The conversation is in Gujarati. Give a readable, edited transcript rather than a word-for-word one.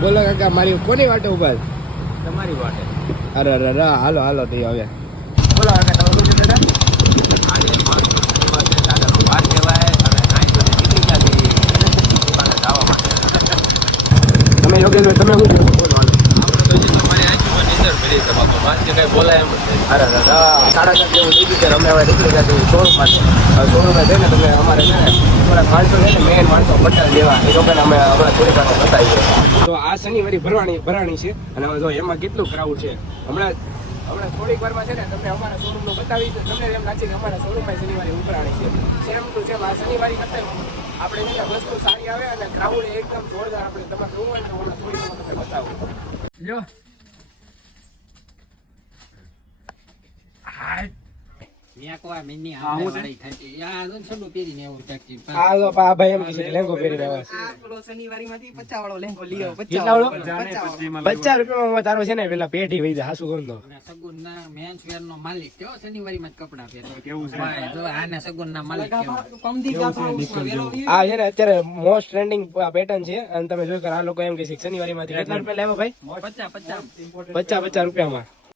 બોલો કાકા મારી કોની વાટે ઉભા છે? તમારી વાટે. અરે અરે અરે હાલો હાલો તો હવે બોલો કાકા તમે શું દાદા? આજે દાદાનો વાર કહેવાય અને નાઈ તો નીકળી ગયા છે દુકાને જવા માટે. તમે યોગેશભાઈ તમે શું કહો બોલો હાલો. આપણે તો જે તમારી આંખમાં નિંદર ભરી છે બાપુ માનથી કઈ બોલાય એમ જ નથી. અરે અરે 7:30 જેવું થઈ ગયું છે અમે હવે નીકળી ગયા છીએ શોરૂમમાં. શોરૂમમાં જઈને તમે અમારે છે ને થોડાક માણસો છે ને મેન માણસો પટેલ જેવા એ લોકોને અમે હમણાં થોડી વાર બતાવીએ. તો આ શનિવારે ભરાણી છે અને હવે જો એમાં કેટલું ક્રાઉડ છે. હમણાં થોડીક વારમાં છે ને તમને અમારા શોરૂમનું બતાવી તમને એમ લાગશે કે અમારા શોરૂમમાં શનિવારે ઉભરાણી છે. સેમ ટુ સેમ આ શનિવારે કરતા આપણે છે વસ્તુ સારી આવે અને ક્રાઉડ એકદમ જોરદાર આપણે તમે જોવું હોય તો હમણાં થોડી વાર તમને બતાવું. જો તારો છે ને પેલા પેઢી વહી જાય હાસુ ગંધો આ છે ને અત્યારે મોસ્ટ ટ્રેન્ડિંગ પેટર્ન છે અને તમે જોઈ આ લોકો એમ કે શનિવારી માંથી કેટલા રૂપિયા લેવા ભાઈ? 50 રૂપિયામાં